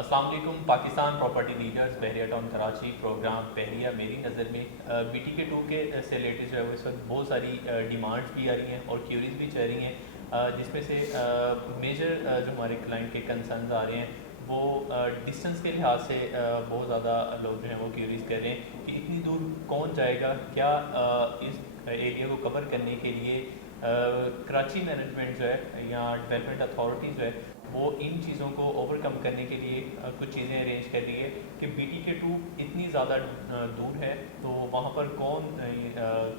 अस्सलाम वालेकुम। Pakistan property leaders बहरिया town Karachi programme बहरिया मेरी नज़र में BTK 2 के से रिलेटेड जो है वो इस वक्त बहुत सारी डिमांड्स भी आ रही हैं और क्यूरीज भी चल रही हैं, जिसमें से मेजर जो हमारे क्लाइंट के कंसर्न्स आ रहे हैं वो डिस्टेंस के लिहाज से बहुत ज़्यादा लोग जो हैं वो क्यूरीज कर रहे हैं कि इतनी दूर कौन जाएगा, क्या इस एरिया को कवर करने के लिए कराची मैनेजमेंट जो है या डेवलपमेंट अथॉरिटी जो है वो इन चीज़ों को ओवरकम करने के लिए कुछ चीज़ें अरेंज कर रही है कि BTK 2 इतनी ज़्यादा दूर है तो वहाँ पर कौन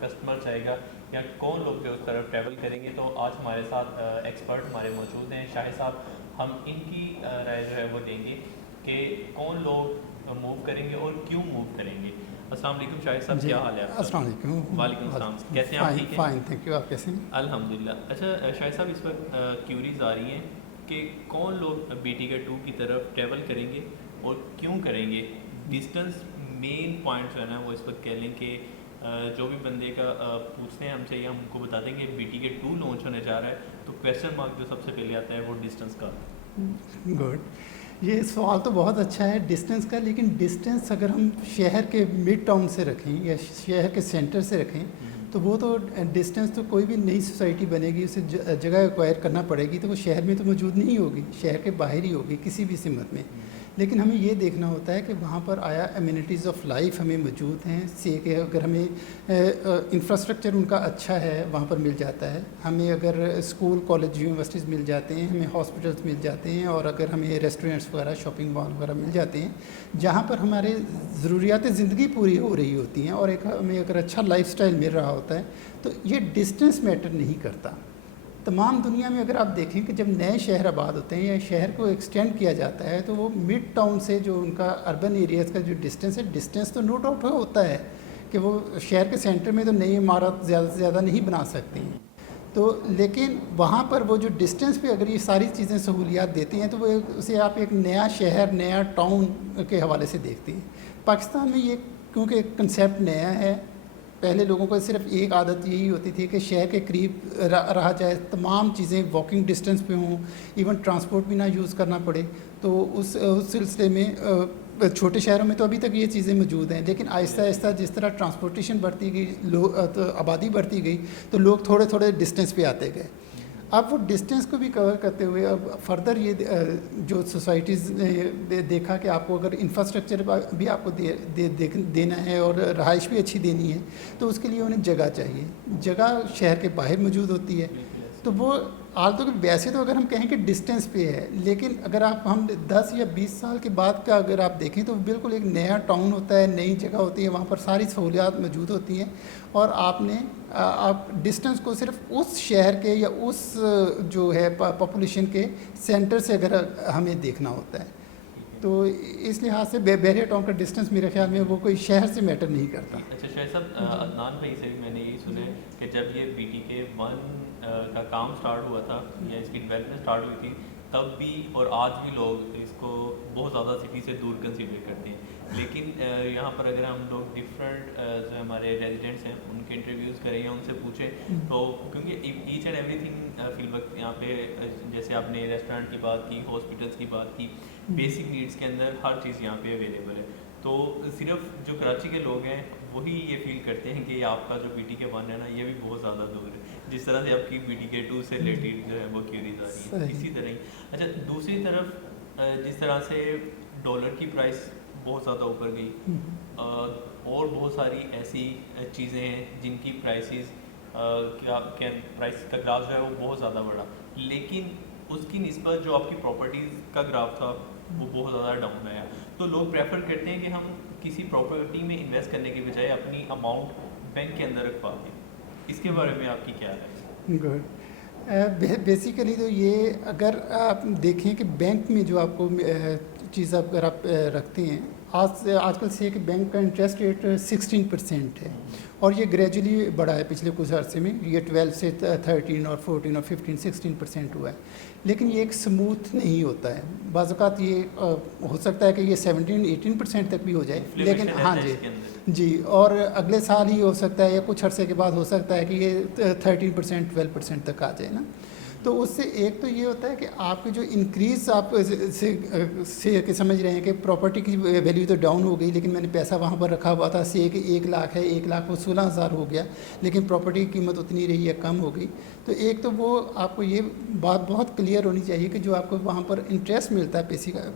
कस्टमर जाएगा या कौन लोग जो उस तरफ ट्रैवल करेंगे। तो आज हमारे साथ एक्सपर्ट हमारे मौजूद हैं, शाहिद साहब। हम इनकी राय जो है वो देंगे कि कौन लोग मूव करेंगे और क्यों मूव करेंगे। अस्सलाम वालेकुम शाहिद साहब, क्या हाल है आपका? अस्सलाम वालेकुम। वालेकुम अस्सलाम, कैसे हैं आप? ठीक हैं? Fine, thank you. आप कैसे हैं? अल्हम्दुलिल्लाह। अच्छा शाहिद साहब, इस वक्त क्यूरीज आ रही हैं कि कौन लोग BTK 2 की तरफ ट्रैवल करेंगे और क्यों करेंगे। डिस्टेंस मेन पॉइंट जो है ना वो इस वक्त कह लें कि जो भी बंदे का पूछते हैं हमसे या हमको बता देंगे BTK 2 लॉन्च होने जा रहा है तो क्वेश्चन मार्क जो सबसे पहले आता है वो डिस्टेंस का। गुड। ये सवाल तो बहुत अच्छा है डिस्टेंस का, लेकिन डिस्टेंस अगर हम शहर के मिड टाउन से रखें या शहर के सेंटर से रखें तो वो तो डिस्टेंस तो कोई भी नई सोसाइटी बनेगी उसे जगह एक्वायर करना पड़ेगी तो वो शहर में तो मौजूद नहीं होगी, शहर के बाहर ही होगी किसी भी सिमत में। लेकिन हमें ये देखना होता है कि वहाँ पर आया एमिनिटीज़ ऑफ लाइफ हमें मौजूद हैं से कि अगर हमें इंफ्रास्ट्रक्चर उनका अच्छा है वहाँ पर मिल जाता है, हमें अगर स्कूल कॉलेज यूनिवर्सिटीज़ मिल जाते हैं, हमें हॉस्पिटल्स मिल जाते हैं और अगर हमें रेस्टोरेंट्स वगैरह शॉपिंग मॉल वगैरह मिल जाते हैं जहाँ पर हमारे ज़रूरियात ज़िंदगी पूरी हो रही होती हैं और एक हमें अगर अच्छा लाइफस्टाइल मिल रहा होता है तो ये डिस्टेंस मैटर नहीं करता। तमाम दुनिया में अगर आप देखें कि जब नए शहर आबाद होते हैं या शहर को एक्सटेंड किया जाता है तो वो मिड टाउन से जो उनका अर्बन एरियाज़ का जो डिस्टेंस है, डिस्टेंस तो नो डाउट होता है कि वो शहर के सेंटर में तो नई इमारत ज़्यादा से ज़्यादा नहीं बना सकती हैं तो, लेकिन वहाँ पर वो जो डिस्टेंस पे अगर ये सारी चीज़ें सहूलियात देती हैं तो वो उसे आप एक नया शहर नया टाउन के हवाले से देखते हैं। पाकिस्तान में ये क्योंकि कंसेप्ट नया है, पहले लोगों को सिर्फ एक आदत यही होती थी कि शहर के करीब रहा जाए, तमाम चीज़ें वॉकिंग डिस्टेंस पे हों, इवन ट्रांसपोर्ट भी ना यूज़ करना पड़े। तो उस सिलसिले में छोटे शहरों में तो अभी तक ये चीज़ें मौजूद हैं, लेकिन आहिस्ता आहिस्ता जिस तरह ट्रांसपोर्टेशन बढ़ती गई, तो आबादी बढ़ती गई तो लोग थोड़े थोड़े डिस्टेंस पे आते गए। अब वो डिस्टेंस को भी कवर करते हुए अब फर्दर ये जो सोसाइटीज़ ने देखा कि आपको अगर इंफ्रास्ट्रक्चर भी आपको देना है और रहाइश भी अच्छी देनी है तो उसके लिए उन्हें जगह चाहिए। जगह शहर के बाहर मौजूद होती है तो वो तो वैसे तो अगर हम कहें कि डिस्टेंस पे है, लेकिन अगर हम 10 या 20 साल के बाद का अगर आप देखें तो बिल्कुल एक नया टाउन होता है, नई जगह होती है, वहाँ पर सारी सहूलियात मौजूद होती हैं और आप डिस्टेंस को सिर्फ उस शहर के या उस जो है पॉपुलेशन के सेंटर से अगर हमें देखना होता है तो इस लिहाज से बहरिया टाउन का डिस्टेंस मेरे ख्याल में वो कोई शहर से मैटर नहीं करता। अच्छा शायद साहब, अदनान भाई से भी मैंने यही सुना है कि जब ये BTK 1 का काम स्टार्ट हुआ था या इसकी डेवलपमेंट स्टार्ट हुई थी तब भी और आज भी लोग इसको बहुत ज़्यादा सिटी से दूर कंसीडर करते हैं। लेकिन यहाँ पर अगर हम लोग डिफरेंट जो हमारे रेजिडेंट्स हैं उनके इंटरव्यूज़ करें या उनसे पूछें तो क्योंकि ईच एंड एवरीथिंग फील वक्त यहाँ पे जैसे आपने रेस्टोरेंट की बात की, हॉस्पिटल्स की बात की, बेसिक नीड्स के अंदर हर चीज़ यहाँ पे अवेलेबल है। तो सिर्फ जो कराची के लोग हैं वही ये फील करते हैं कि आपका जो BTK 1 है ना ये भी बहुत ज़्यादा दूर है, जिस तरह से आपकी BTK 2 से रिलेटेड जो है वो क्यूरीज आ रही है इसी तरह ही। अच्छा, दूसरी तरफ जिस तरह से डॉलर की प्राइस बहुत ज़्यादा ऊपर गई और बहुत सारी ऐसी चीज़ें हैं जिनकी प्राइसेस प्राइस का ग्राफ जो है वो बहुत ज़्यादा बढ़ा, लेकिन उसकी निस्बत जो आपकी प्रॉपर्टीज़ का ग्राफ था वो बहुत ज़्यादा डाउन आया। तो लोग प्रेफर करते हैं कि हम किसी प्रॉपर्टी में इन्वेस्ट करने के बजाय अपनी अमाउंट बैंक के अंदर रखवा दें। इसके बारे में आपकी क्या राय है? गुड। बेसिकली तो ये अगर आप देखें कि बैंक में जो आपको चीज़ अगर आप रखते हैं आजकल से कि बैंक का इंटरेस्ट रेट 16% है और ये ग्रेजुअली बढ़ा है पिछले कुछ अर्से में, ये 12 से 13 और 14 और 15 16% हुआ है, लेकिन ये एक स्मूथ नहीं होता है। बाज़ औक़ात ये हो सकता है कि ये 17-18% तक भी हो जाए, लेकिन हाँ जी, और अगले साल ही हो सकता है या कुछ अर्से के बाद हो सकता है कि ये 13% 12% तक आ जाए ना। तो उससे एक तो ये होता है कि आपके जो इंक्रीज आप से कि समझ रहे हैं कि प्रॉपर्टी की वैल्यू तो डाउन हो गई, लेकिन मैंने पैसा वहाँ पर रखा हुआ था, से कि 1 लाख है, 1 लाख वो 16,000 हो गया, लेकिन प्रॉपर्टी की कीमत उतनी रही है, कम हो गई। तो एक तो वो आपको ये बात बहुत क्लियर होनी चाहिए कि जो आपको वहाँ पर इंटरेस्ट मिलता है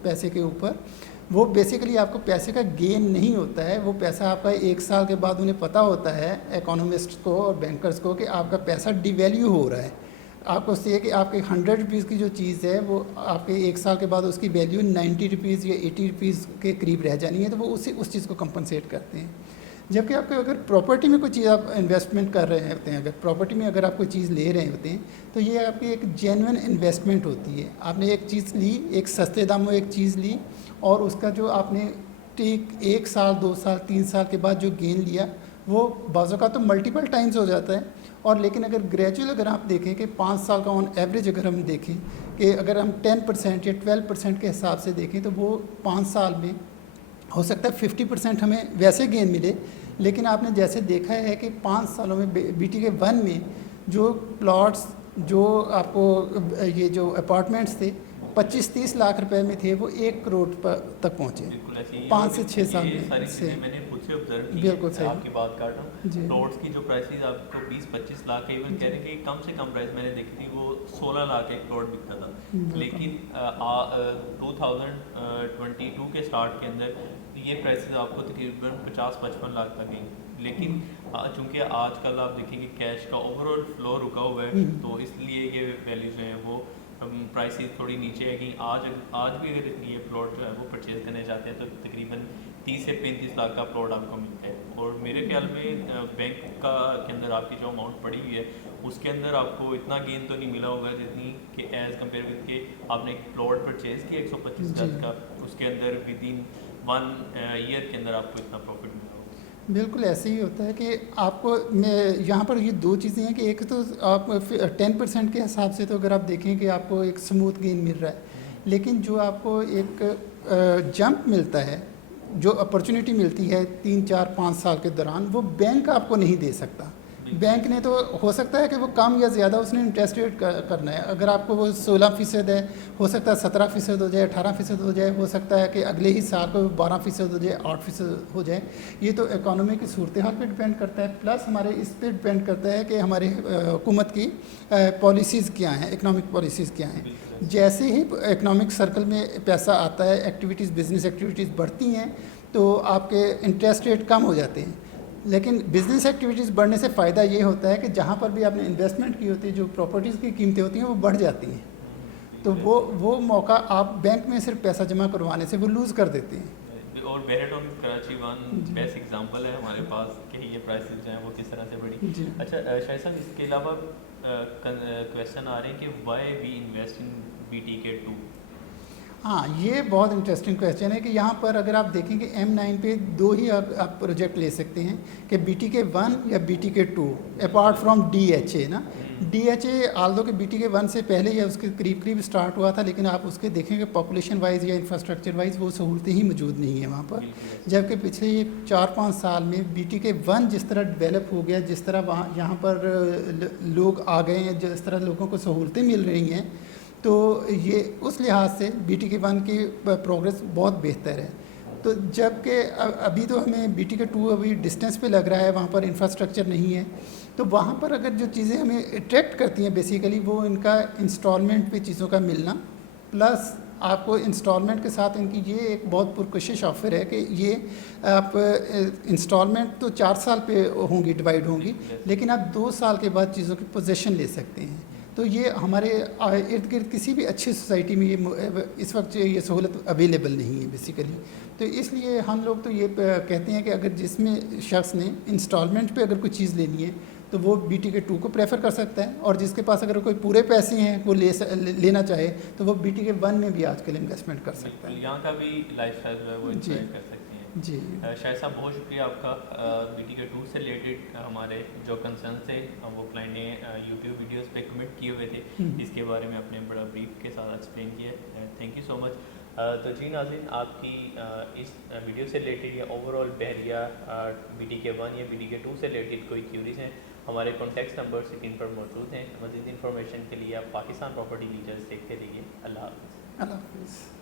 पैसे के ऊपर, वो बेसिकली आपको पैसे का गेन नहीं होता है। वो पैसा आपका 1 साल के बाद उन्हें पता होता है, इकोनॉमिस्ट को और बैंकर्स को, कि आपका पैसा डिवैल्यू हो रहा है। आपको उससे कि आपके 100 रुपीज़ की जो चीज़ है वो आपके 1 साल के बाद उसकी वैल्यू 90 रुपीज़ या 80 रुपीज़ के करीब रह जानी है, तो वो उस चीज़ को कंपनसेट करते हैं। जबकि आपको अगर प्रॉपर्टी में कोई चीज़ आप इन्वेस्टमेंट कर रहे होते हैं, अगर प्रॉपर्टी में अगर आप कोई चीज़ ले रहे होते हैं, तो ये आपकी एक जेन्युइन इन्वेस्टमेंट होती है। आपने एक चीज़ ली, एक सस्ते दामों एक चीज़ ली, और उसका जो आपने ठीक 1 साल 2 साल 3 साल के बाद जो गेन लिया, वो बाज़ों का तो मल्टीपल टाइम्स हो जाता है। और लेकिन अगर ग्रेजुअल अगर आप देखें कि 5 साल का ऑन एवरेज अगर हम देखें कि अगर हम 10% या 12% के हिसाब से देखें, तो वो 5 साल में हो सकता है 50% हमें वैसे गेन मिले। लेकिन आपने जैसे देखा है कि 5 सालों में BTK 1 में जो प्लॉट्स, जो आपको ये जो अपार्टमेंट्स थे 25-30 लाख रुपए में थे, वो 1 करोड़ तक पहुँचे बिल्कुल ऐसे ही 5 से 6 साल ये में सारी से। चीज़ें मैंने खुद से ऑब्जर्व की बिल्कुल है। सही। आपकी बात कर रहा हूँ, जी। प्लॉट्स की जो प्राइसेस आपको 20-25 लाख है, इवन कह रहे हैं कि कम से कम प्राइस मैंने देखी थी वो 16 लाख एक प्लॉट बिकता था। बिल्कुल। लेकिन 2022 के स्टार्ट के अंदर ये प्राइसेस आपको तकरीबन 50-55 लाख तक गई। लेकिन चूंकि आजकल आप देखेंगे कैश का ओवरऑल फ्लो रुका हुआ है, तो इसलिए ये वैल्यू जो है वो प्राइसेस थोड़ी नीचे है कि आज भी अगर ये प्लॉट जो है वो परचेज करने जाते हैं तो तकरीबन 30 से 35 लाख का प्लॉट आपको मिलता है। और मेरे ख्याल में बैंक के अंदर आपकी जो अमाउंट पड़ी हुई है उसके अंदर आपको इतना गेन तो नहीं मिला होगा जितनी कि एज़ कम्पेयर विद के आपने एक प्लॉट परचेज किया 125 गज का, उसके अंदर विद इन 1 ईयर के अंदर आपको इतना प्रॉफिट मिला होगा। बिल्कुल ऐसे ही होता है कि आपको मैं यहाँ पर ये 2 चीज़ें हैं कि एक तो आप 10% के हिसाब से तो अगर आप देखें कि आपको एक स्मूथ गेन मिल रहा है, लेकिन जो आपको एक जंप मिलता है, जो अपॉर्चुनिटी मिलती है 3-4-5 साल के दौरान, वो बैंक आपको नहीं दे सकता। बैंक ने तो हो सकता है कि वो कम या ज़्यादा उसने इंटरेस्ट रेट करना है। अगर आपको वो 16% है, हो सकता है 17% हो जाए, 18% हो जाए, हो सकता है कि अगले ही साल को 12% हो जाए, 8% हो जाए। ये तो इकोनॉमी की सूरत हाल पर डिपेंड करता है, प्लस हमारे इस पर डिपेंड करता है कि हमारे हुकूमत की पॉलिसीज़ क्या हैं, इकनॉमिक पॉलिसीज़ क्या हैं। जैसे ही इकनॉमिक सर्कल में पैसा आता है, एक्टिविटीज़, बिजनेस एक्टिविटीज़ बढ़ती हैं, तो आपके इंटरेस्ट रेट कम हो जाते हैं। लेकिन बिज़नेस एक्टिविटीज़ बढ़ने से फ़ायदा ये होता है कि जहाँ पर भी आपने इन्वेस्टमेंट की होती है, जो प्रॉपर्टीज़ की कीमतें होती हैं वो बढ़ जाती हैं, तो वो मौका आप बैंक में सिर्फ पैसा जमा करवाने से वो लूज़ कर देते हैं। और वेरेटॉन कराची वन बेस्ट एग्जांपल है हमारे पास कि ये प्राइसेस जो हैं वो किस तरह से बढ़ी। अच्छा शाहिद साहब, इसके अलावा क्वेश्चन आ रहे हैं कि why we invest in BTK 2। हाँ, ये बहुत इंटरेस्टिंग क्वेश्चन है कि यहाँ पर अगर आप देखेंगे M9 पे 2 ही आप प्रोजेक्ट ले सकते हैं कि BTK 1 या BTK 2, अपार्ट फ्रॉम DHA ना। DHA आल्दो के BTK 1 से पहले या उसके करीब स्टार्ट हुआ था, लेकिन आप उसके देखेंगे पॉपुलेशन वाइज या इंफ्रास्ट्रक्चर वाइज वो सहूलतें ही मौजूद नहीं है वहाँ पर। जबकि पिछले 4-5 साल में BTK 1 जिस तरह डेवलप हो गया, जिस तरह वहाँ यहाँ पर लोग आ गए हैं, जिस तरह लोगों को सहूलतें मिल रही हैं, तो ये उस लिहाज से BTK 1 की प्रोग्रेस बहुत बेहतर है। तो जबकि अभी तो हमें BTK 2 अभी डिस्टेंस पे लग रहा है, वहाँ पर इंफ्रास्ट्रक्चर नहीं है, तो वहाँ पर अगर जो चीज़ें हमें अट्रैक्ट करती हैं बेसिकली वो इनका इंस्टॉलमेंट पे चीज़ों का मिलना, प्लस आपको इंस्टॉलमेंट के साथ इनकी ये एक बहुत पुरकशिश ऑफ़र है कि ये आप इंस्टॉलमेंट तो 4 साल पे होंगी, डिवाइड होंगी, लेकिन आप 2 साल के बाद चीज़ों की पोजेसन ले सकते हैं। तो ये हमारे इर्द गिर्द किसी भी अच्छी सोसाइटी में ये इस वक्त ये सहूलत अवेलेबल नहीं है बेसिकली। तो इसलिए हम लोग तो ये कहते हैं कि अगर जिसमें शख्स ने इंस्टॉलमेंट पे अगर कोई चीज़ लेनी है तो वो BTK 2 को प्रेफर कर सकता है, और जिसके पास अगर कोई पूरे पैसे हैं वो लेना चाहे तो वो BTK 1 में भी आजकल इन्वेस्टमेंट कर सकता है। यहाँ का भी लाइफस्टाइल जो है वो एंजॉय कर सकते हैं जी। शायद साहब बहुत शुक्रिया आपका। BTK 2 से रिलेटेड हमारे जो कंसर्न थे वो क्लाइंट ने यूट्यूब वीडियोस पे कमेंट किए हुए थे, इसके बारे में आपने बड़ा ब्रीफ के साथ एक्सप्लेन किया, थैंक यू सो मच। तो जी नाज़रीन, आपकी इस वीडियो से रिलेटेड या ओवरऑल बहरिया BTK 1 या BTK 2 से रिलेटेड कोई क्यूरीज हैं हमारे कॉन्टैक्ट नंबर स्क्रीन पर मौजूद हैं। मज़ीद इन्फॉर्मेशन के लिए आप पाकिस्तान प्रॉपर्टी डीलर्स देखते रहिए। अल्लाह हाफ़िज़। अल्लाह हाफिज़।